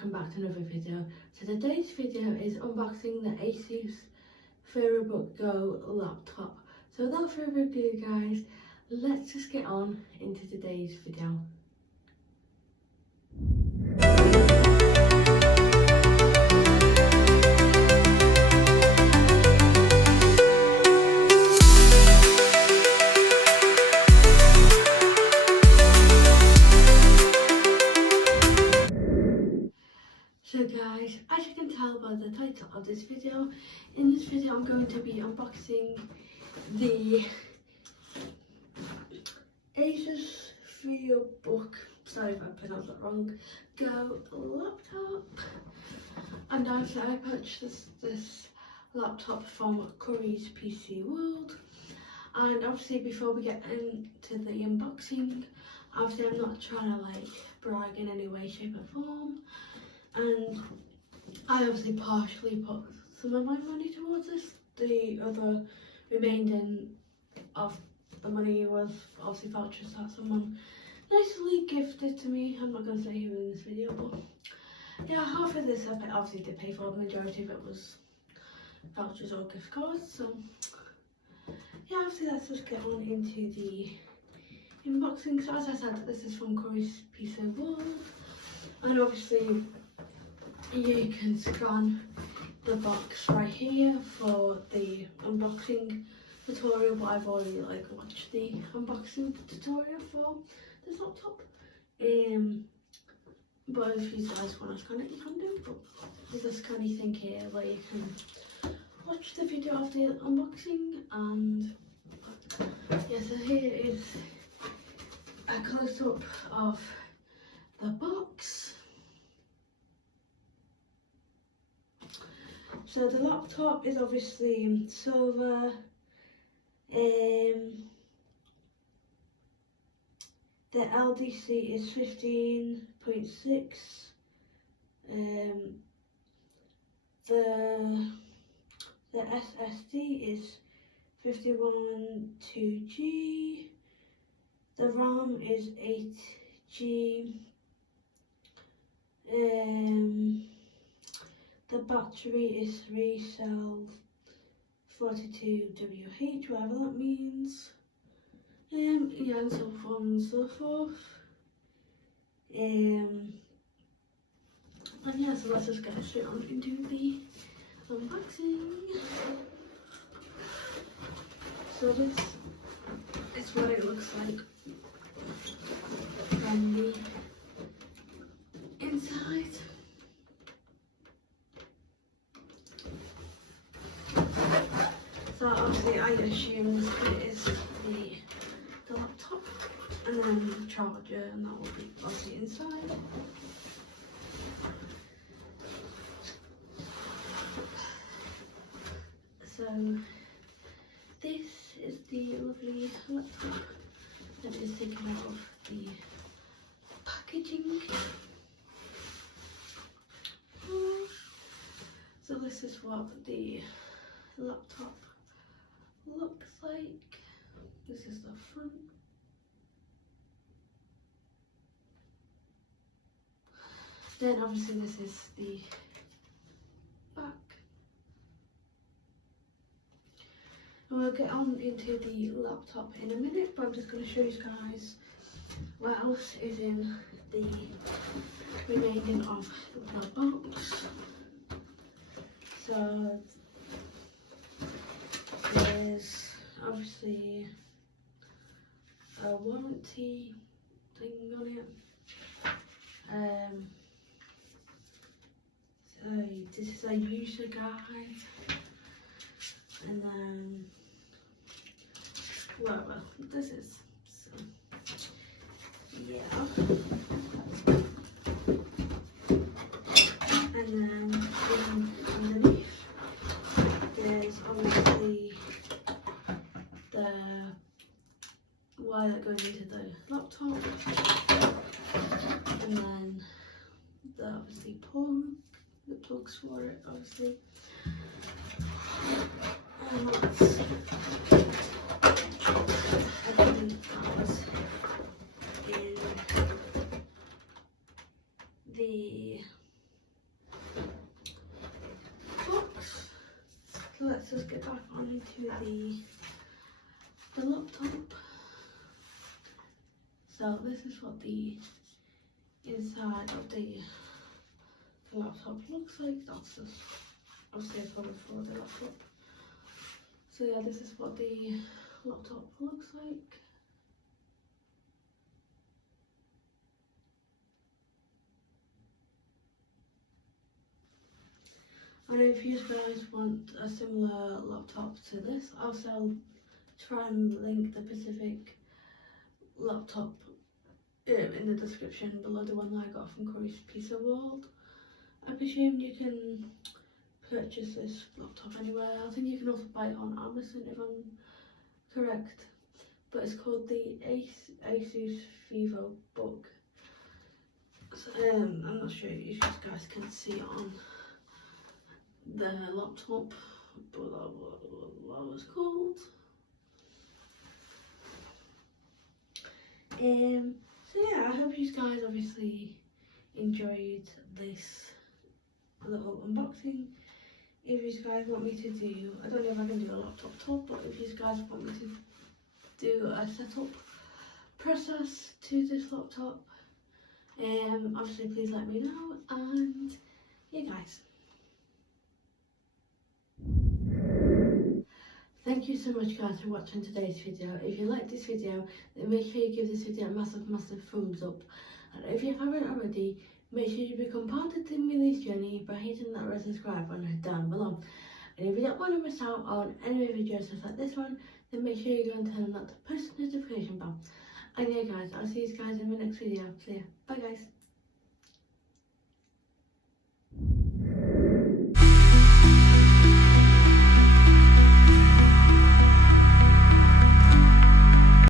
welcome back to another video. So today's video is unboxing the ASUS Vivobook Go laptop. So without further ado guys, let's just get on into today's video. So guys, as you can tell by the title of this video, in this video I'm going to be unboxing the ASUS Vivobook, sorry if I pronounced that wrong, Go laptop. And obviously I purchased this laptop from Curry's PC World. And obviously before we get into the unboxing, obviously I'm not trying to like brag in any way, shape or form. And I obviously partially put some of my money towards this. The other remaining of the money was obviously vouchers that someone nicely gifted to me. I'm not going to say who in this video, but yeah, half of this I obviously did pay for. The majority of it was vouchers or gift cards. So yeah, obviously let's just get on into the unboxing. So as I said, this is from Curry's PC World, and obviously you can scan the box right here for the unboxing tutorial, but I've already like watched the unboxing tutorial for this laptop. But if you guys want to scan it, you can do. But there's this scanny thing here where you can watch the video of the unboxing. And yeah, so here is a close-up of the box. So the laptop is obviously in silver. The LDC is 15.6. The SSD is 51.2G. The RAM is 8G. The battery is 3 cell 42WH, whatever that means. Yeah, and so on and so forth. And yeah, so let's just get straight on into the unboxing. So this is what it looks like from the inside. So obviously I assume it is the laptop, and then the charger, and that will be obviously inside. So this is the lovely laptop that is taken out of the packaging. So this is what the laptop looks like. This is the front. Then obviously this is the back. And we'll get on into the laptop in a minute, but I'm just going to show you guys what else is in the remaining of the box. So there's obviously a warranty thing on it. So this is a user guide, and then whatever this is. So yeah, and then underneath there's obviously the wire that goes into the laptop, and then the obviously the plugs for it obviously. And that's everything that was in the on into the laptop. So this is what the inside of the laptop looks like. That's just obviously a photo for the laptop. So yeah, this is what the laptop looks like. And if you guys want a similar laptop to this, I'll try and link the specific laptop in the description below, the one that I got from Curry's Pizza World. I presume you can purchase this laptop anywhere. I think you can also buy it on Amazon if I'm correct. But it's called the ASUS Vivobook. So, I'm not sure if you guys can see it on the laptop, but that was called. So yeah, I hope you guys obviously enjoyed this little unboxing. If you guys want me to do, I don't know if I can do a laptop top, but if you guys want me to do a setup process to this laptop, obviously please let me know. And yeah guys, thank you so much guys for watching today's video. If you like this video, then make sure you give this video a massive thumbs up. And if you haven't already, make sure you become part of the Team Millie's journey by hitting that red subscribe button down below. And if you don't want to miss out on any of the videos just like this one, then make sure you go and turn on that post notification bell. And yeah guys, I'll see you guys in the next video. See ya. Bye guys.